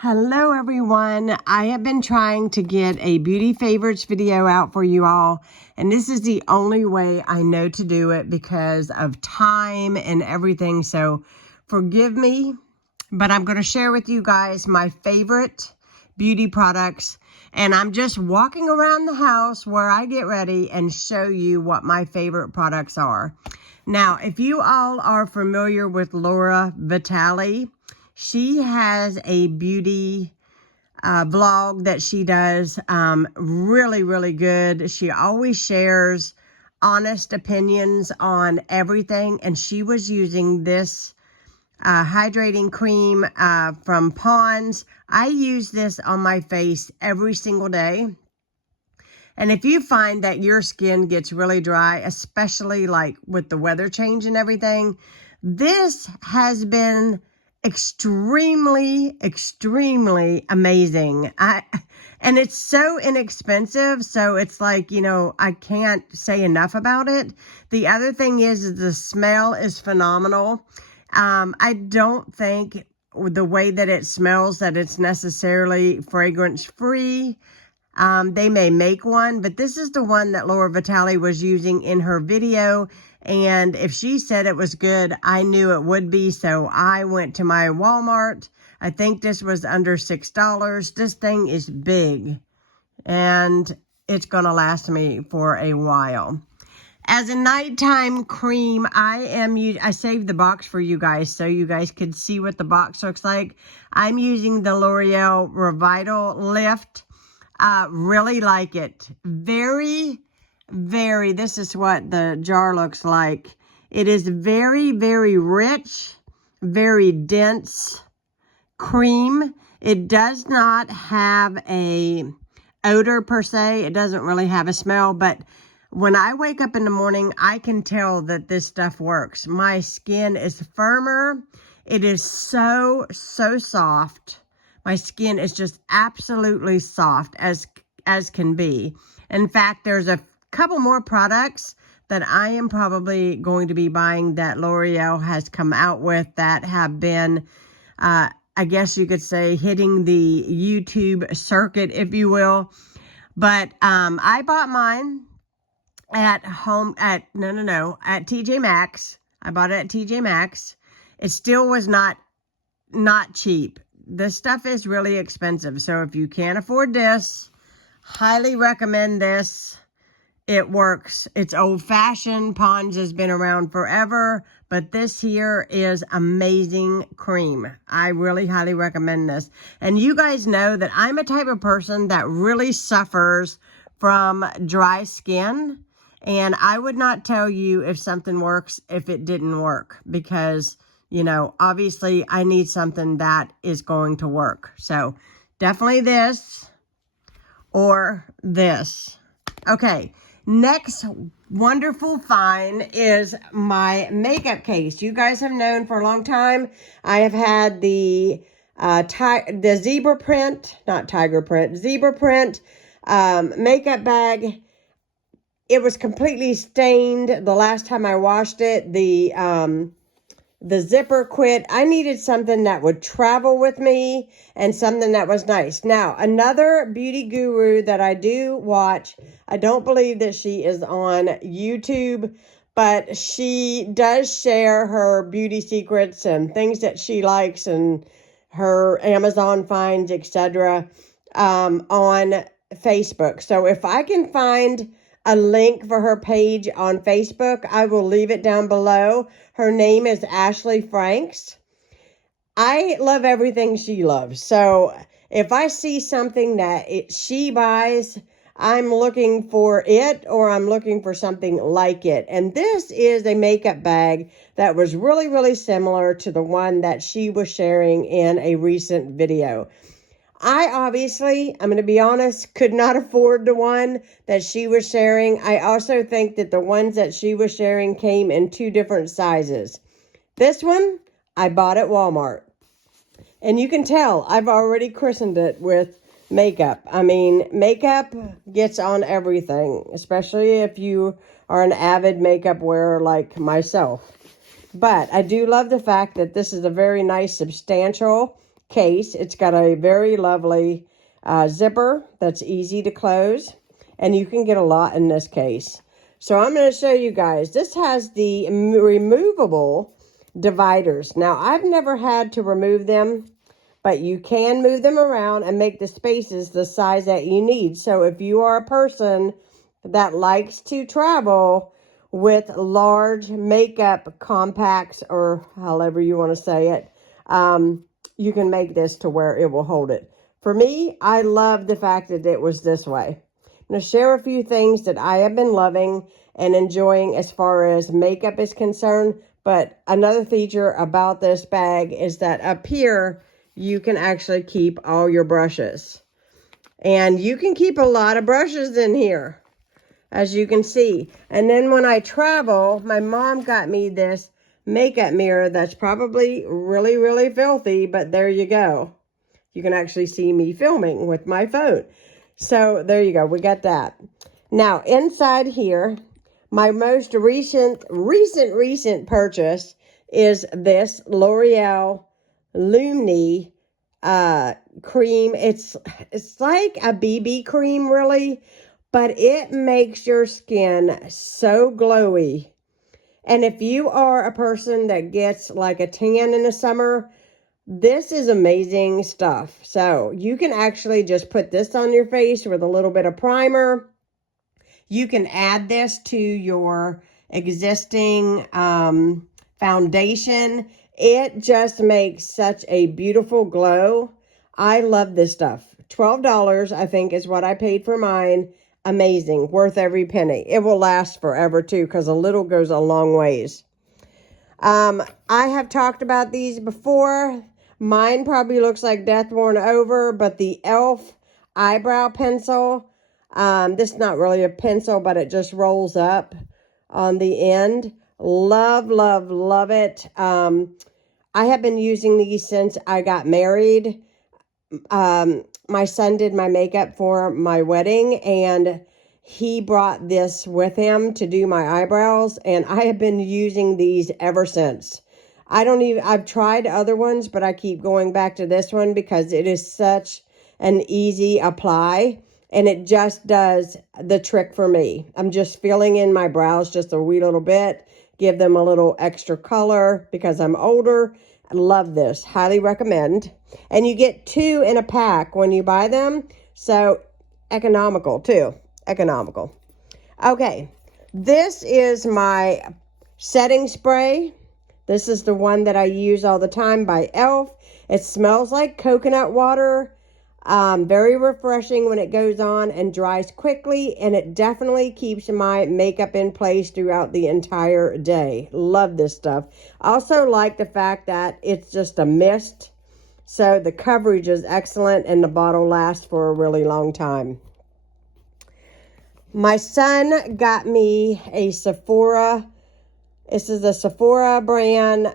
Hello everyone. I have been trying to get a beauty favorites video out for you all, and this is the only way I know to do it because of time and everything, so forgive me, but I'm going to share with you guys my favorite beauty products, and I'm just walking around the house where I get ready and show you what my favorite products are. Now, if you all are familiar with Laura Vitale, she has a beauty vlog that she does, really good. She always shares honest opinions on everything, and she was using this hydrating cream from Pond's. I use this on my face every single day. And if you find that your skin gets really dry, especially like with the weather change and everything, this has been extremely amazing. And it's so inexpensive, so it's like, you know, I can't say enough about it. The other thing is the smell is phenomenal. I don't think the way that it smells that it's necessarily fragrance free. They may make one, but this is the one that Laura Vitale was using in her video. And if she said it was good, I knew it would be. So I went to my Walmart. I think this was under $6. This thing is big and it's going to last me for a while. As a nighttime cream, I saved the box for you guys so you guys could see what the box looks like. I'm using the L'Oreal Revital Lift. Really like it. Very, this is what the jar looks like. It is very rich, very dense cream. It does not have a odor per se. It doesn't really have a smell, but when I wake up in the morning, I can tell that this stuff works. My skin is firmer. It is so soft. My skin is just absolutely soft as can be. In fact, there's a couple more products that I am probably going to be buying that L'Oreal has come out with that have been, I guess you could say, hitting the YouTube circuit, if you will. But I bought mine at TJ Maxx. I bought it at TJ Maxx. It still was not cheap. This stuff is really expensive. So if you can't afford this, highly recommend this. It works. It's old-fashioned. Pond's has been around forever, but this here is amazing cream. I really highly recommend this. And you guys know that I'm a type of person that really suffers from dry skin. And I would not tell you if something works if it didn't work, because, you know, obviously I need something that is going to work. So definitely this or this. Okay, next wonderful find is my makeup case. You guys have known for a long time I have had the zebra print, not tiger print, zebra print makeup bag. It was completely stained the last time I washed it. The zipper quit. I needed something that would travel with me and something that was nice. Now, another beauty guru that I do watch, I don't believe that she is on YouTube, but she does share her beauty secrets and things that she likes and her Amazon finds, etc. On Facebook. So if I can find a link for her page on Facebook, I will leave it down below. Her name is Ashley Franks. I love everything she loves. So if I see something that she buys, I'm looking for it or I'm looking for something like it. And this is a makeup bag that was really similar to the one that she was sharing in a recent video. I obviously, I'm going to be honest, could not afford the one that she was sharing. I also think that the ones that she was sharing came in two different sizes. This one, I bought at Walmart. And you can tell, I've already christened it with makeup. I mean, makeup gets on everything, especially if you are an avid makeup wearer like myself. But I do love the fact that this is a very nice, substantial case. It's got a very lovely zipper that's easy to close, and you can get a lot in this case. So I'm going to show you guys. This has the removable dividers. Now, I've never had to remove them, but you can move them around and make the spaces the size that you need. So if you are a person that likes to travel with large makeup compacts, or however you want to say it, you can make this to where it will hold it. For me, I love the fact that it was this way. I'm going to share a few things that I have been loving and enjoying as far as makeup is concerned. But another feature about this bag is that up here, you can actually keep all your brushes. And you can keep a lot of brushes in here, as you can see. And then when I travel, my mom got me this makeup mirror that's probably really, really filthy, but there you go. You can actually see me filming with my phone. So there you go, we got that. Now inside here, my most recent purchase is this L'Oreal Lumni cream. It's like a BB cream really, but it makes your skin so glowy. And if you are a person that gets like a tan in the summer, this is amazing stuff. So you can actually just put this on your face with a little bit of primer. You can add this to your existing foundation. It just makes such a beautiful glow. I love this stuff. $12, I think, is what I paid for mine. Amazing. Worth every penny. It will last forever, too, because a little goes a long ways. I have talked about these before. Mine probably looks like Death Worn Over, but the e.l.f. eyebrow pencil, this is not really a pencil, but it just rolls up on the end. Love, love, love it. I have been using these since I got married. My son did my makeup for my wedding, and he brought this with him to do my eyebrows, and I have been using these ever since. I've tried other ones, but I keep going back to this one because it is such an easy apply, and it just does the trick for me. I'm just filling in my brows just a wee little bit, give them a little extra color because I'm older. I love this. Highly recommend. And you get 2 in a pack when you buy them. So economical too. Economical. Okay. This is my setting spray. This is the one that I use all the time by e.l.f. It smells like coconut water. Very refreshing when it goes on and dries quickly, and it definitely keeps my makeup in place throughout the entire day. Love this stuff. Also like the fact that it's just a mist, so the coverage is excellent and the bottle lasts for a really long time. My son got me a Sephora. This is a Sephora brand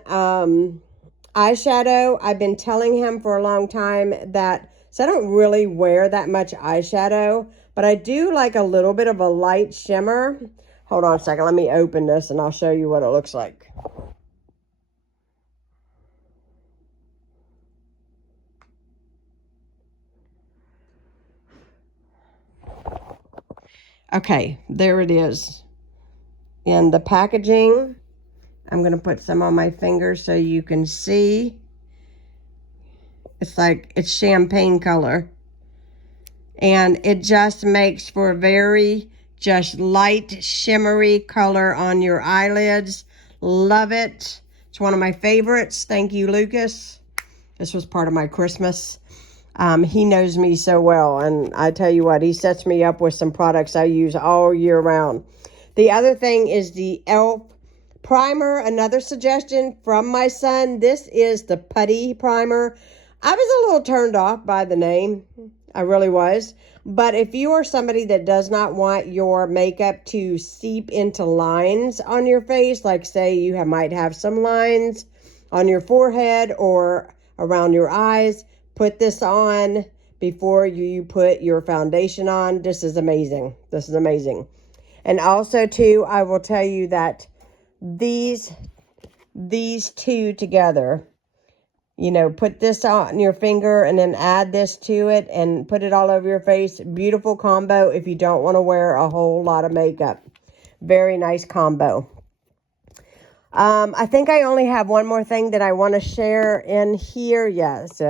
eyeshadow. I've been telling him for a long time that, so I don't really wear that much eyeshadow, but I do like a little bit of a light shimmer. Hold on a second. Let me open this and I'll show you what it looks like. Okay, there it is. In the packaging, I'm going to put some on my fingers so you can see. It's champagne color. And it just makes for a very just light shimmery color on your eyelids. Love it. It's one of my favorites. Thank you, Lucas. This was part of my Christmas. He knows me so well, and I tell you what, he sets me up with some products I use all year round. The other thing is the e.l.f. primer. Another suggestion from my son. This is the putty primer. I was a little turned off by the name. I really was. But if you are somebody that does not want your makeup to seep into lines on your face, like say you might have some lines on your forehead or around your eyes, put this on before you put your foundation on. This is amazing. This is amazing. And also too, I will tell you that these two together You know, put this on your finger and then add this to it and put it all over your face. Beautiful combo if you don't want to wear a whole lot of makeup. Very nice combo. I think I only have one more thing that I want to share in here. Yes,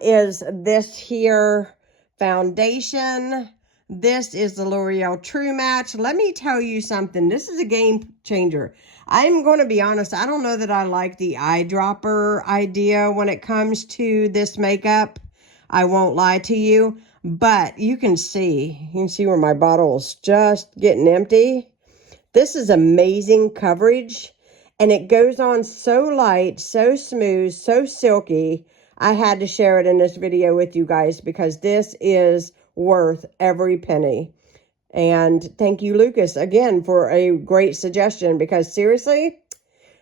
is this here foundation. This is the L'Oreal True Match. Let me tell you something. This is a game changer. I'm going to be honest. I don't know that I like the eyedropper idea when it comes to this makeup. I won't lie to you. But you can see where my bottle's just getting empty. This is amazing coverage, and it goes on so light, so smooth, so silky. I had to share it in this video with you guys because this is worth every penny. And thank you, Lucas, again, for a great suggestion because seriously,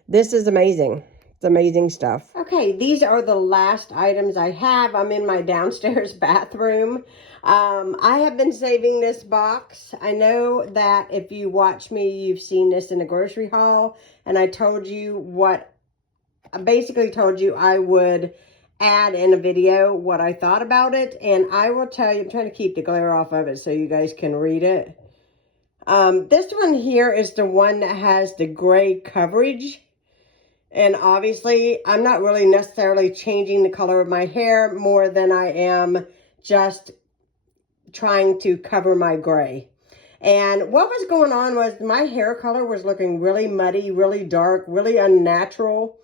this is amazing. It's amazing stuff. Okay, these are the last items I have. I'm in my downstairs bathroom. I have been saving this box. I know that if you watch me, you've seen this in a grocery haul. And I told you I basically told you I would add in a video what I thought about it. And I will tell you, I'm trying to keep the glare off of it so you guys can read it. This one here is the one that has the gray coverage. And obviously, I'm not really necessarily changing the color of my hair more than I am just trying to cover my gray. And what was going on was my hair color was looking really muddy, really dark, really unnatural.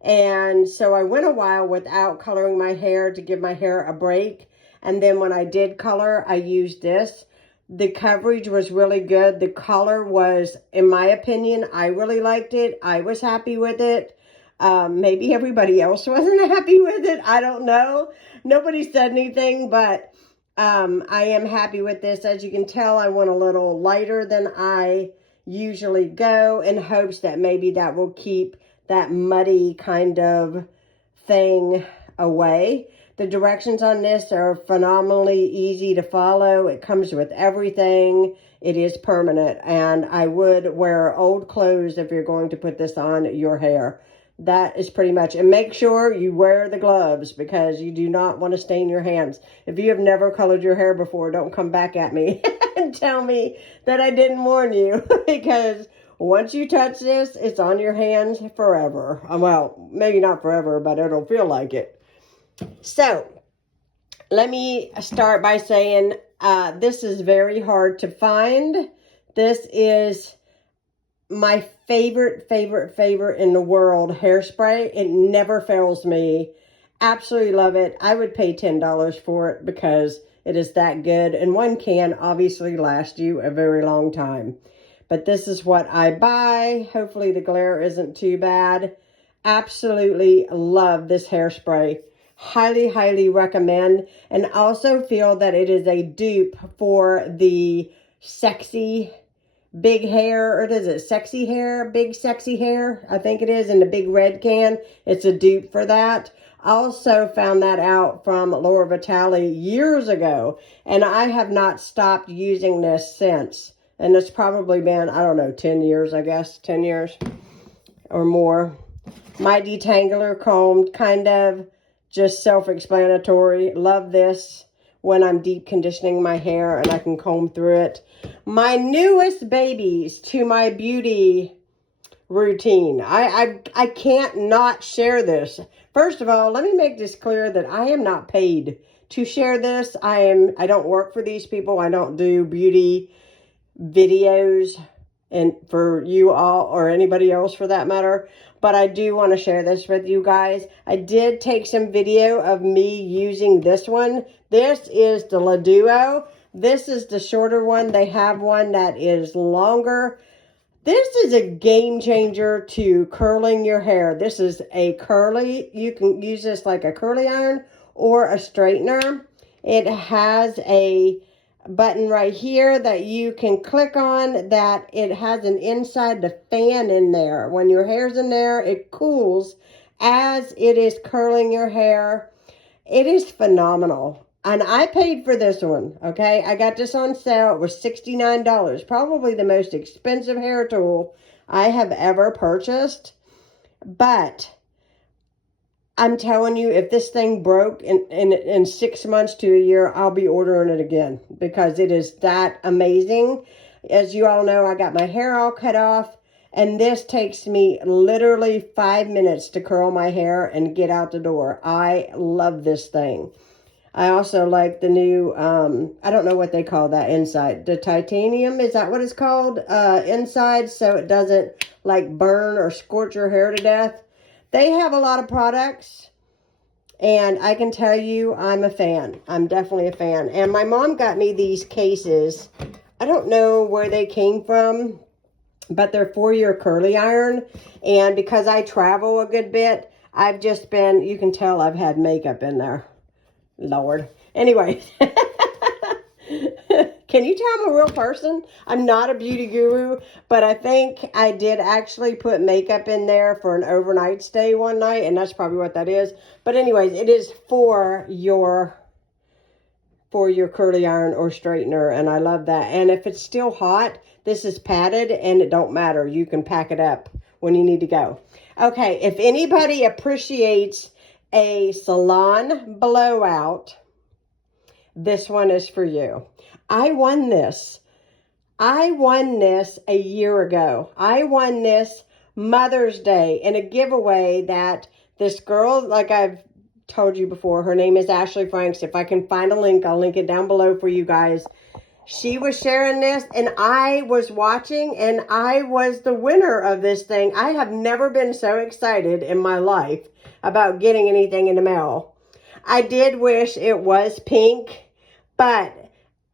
And so I went a while without coloring my hair to give my hair a break. And then when I did color, I used this. The coverage was really good. The color was, in my opinion, I really liked it. I was happy with it. Maybe everybody else wasn't happy with it. I don't know. Nobody said anything, but I am happy with this. As you can tell, I went a little lighter than I usually go in hopes that maybe that will keep that muddy kind of thing away. The directions on this are phenomenally easy to follow. It comes with everything. It is permanent. And I would wear old clothes if you're going to put this on your hair. That is pretty much. And make sure you wear the gloves because you do not want to stain your hands. If you have never colored your hair before, don't come back at me and tell me that I didn't warn you. Because once you touch this, it's on your hands forever. Well, maybe not forever, but it'll feel like it. So, let me start by saying this is very hard to find. This is my favorite in the world hairspray. It never fails me. Absolutely love it. I would pay $10 for it because it is that good. And one can obviously last you a very long time. But this is what I buy. Hopefully the glare isn't too bad. Absolutely love this hairspray. Highly recommend. And also feel that it is a dupe for the sexy big hair, or is it sexy hair? Big sexy hair, I think it is, in the big red can. It's a dupe for that. Also found that out from Laura Vitale years ago, and I have not stopped using this since. And it's probably been, I don't know, 10 years, I guess, 10 years or more. My detangler comb, kind of just self-explanatory. Love this when I'm deep conditioning my hair and I can comb through it. My newest babies to my beauty routine. I can't not share this. First of all, let me make this clear that I am not paid to share this. I don't work for these people. I don't do beauty videos and for you all or anybody else for that matter. But I do want to share this with you guys. I did take some video of me using this one. This is the La Duo. This is the shorter one. They have one that is longer. This is a game changer to curling your hair. This is a curly. You can use this like a curly iron or a straightener. It has a button right here that you can click on, that it has an inside the fan in there. When your hair's in there, it cools as it is curling your hair. It is phenomenal. And I paid for this one, okay? I got this on sale. It was $69. Probably the most expensive hair tool I have ever purchased. But I'm telling you, if this thing broke in 6 months to a year, I'll be ordering it again because it is that amazing. As you all know, I got my hair all cut off, and this takes me literally 5 minutes to curl my hair and get out the door. I love this thing. I also like the new, I don't know what they call that inside. The titanium, is that what it's called? Inside, so it doesn't like burn or scorch your hair to death. They have a lot of products, and I can tell you I'm a fan. I'm definitely a fan. And my mom got me these cases. I don't know where they came from, but they're for your curly iron. And because I travel a good bit, I've just been, you can tell I've had makeup in there. Lord. Anyway, can you tell I'm a real person? I'm not a beauty guru, but I think I did actually put makeup in there for an overnight stay one night, and that's probably what that is. But anyways, it is for your curly iron or straightener, and I love that. And if it's still hot, this is padded, and it don't matter. You can pack it up when you need to go. Okay, if anybody appreciates a salon blowout, this one is for you. I won this a year ago. I won this Mother's Day in a giveaway that this girl, like I've told you before, her name is Ashley Franks. If I can find a link, I'll link it down below for you guys. She was sharing this, and I was watching, and I was the winner of this thing. I have never been so excited in my life about getting anything in the mail. I did wish it was pink, but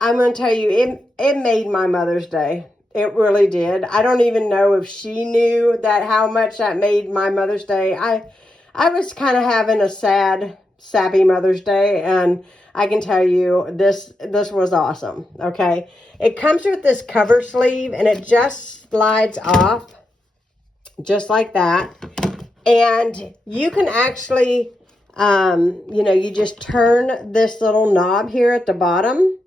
I'm going to tell you, it made my Mother's Day. It really did. I don't even know if she knew that how much that made my Mother's Day. I was kind of having a sad, sappy Mother's Day, and I can tell you this was awesome. Okay, it comes with this cover sleeve, and it just slides off just like that. And you can actually, you just turn this little knob here at the bottom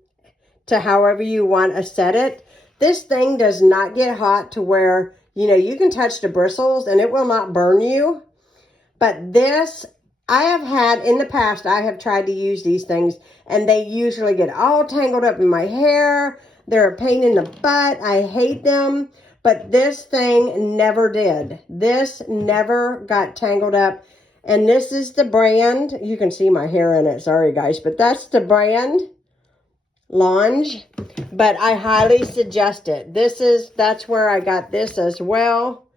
to however you want to set it. This thing does not get hot to where, you can touch the bristles and it will not burn you. But this, I have had in the past, I have tried to use these things, and they usually get all tangled up in my hair. They're a pain in the butt. I hate them. But this thing never did. This never got tangled up. And this is the brand. You can see my hair in it. Sorry, guys. But that's the brand. Lange. But I highly suggest it. That's where I got this as well.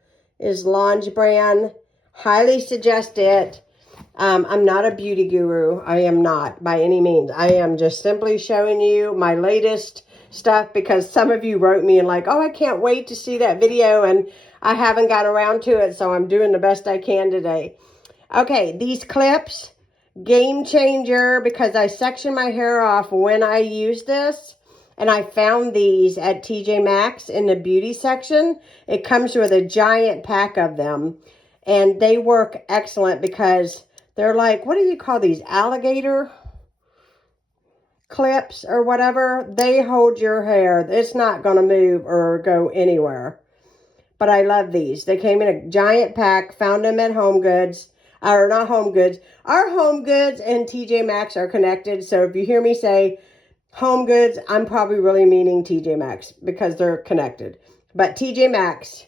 Is Lange brand. Highly suggest it. I'm not a beauty guru. I am not by any means. I am just simply showing you my latest stuff because some of you wrote me and like, oh, I can't wait to see that video, and I haven't got around to it, so I'm doing the best I can today. Okay, these clips, game changer, because I section my hair off when I use this, and I found these at TJ Maxx in the beauty section. It comes with a giant pack of them, and they work excellent because they're like, what do you call these, alligator clips or whatever? They hold your hair. It's not going to move or go anywhere. But I love these. They came in a giant pack. Found them at Home Goods. Or not Home Goods. Our Home Goods and TJ Maxx are connected. So if you hear me say Home Goods, I'm probably really meaning TJ Maxx because they're connected. But TJ Maxx.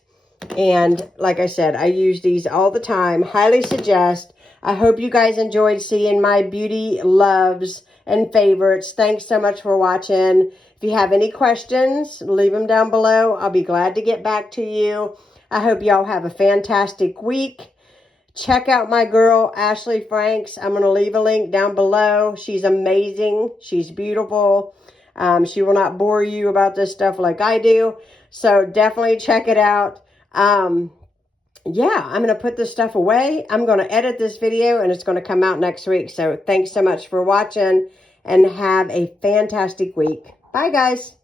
And like I said, I use these all the time. Highly suggest. I hope you guys enjoyed seeing my beauty loves and favorites. Thanks so much for watching. If you have any questions, leave them down below. I'll be glad to get back to you. I hope y'all have a fantastic week. Check out my girl, Ashley Franks. I'm going to leave a link down below. She's amazing. She's beautiful. She will not bore you about this stuff like I do. So definitely check it out. Yeah, I'm going to put this stuff away. I'm going to edit this video, and it's going to come out next week. So thanks so much for watching, and have a fantastic week. Bye, guys.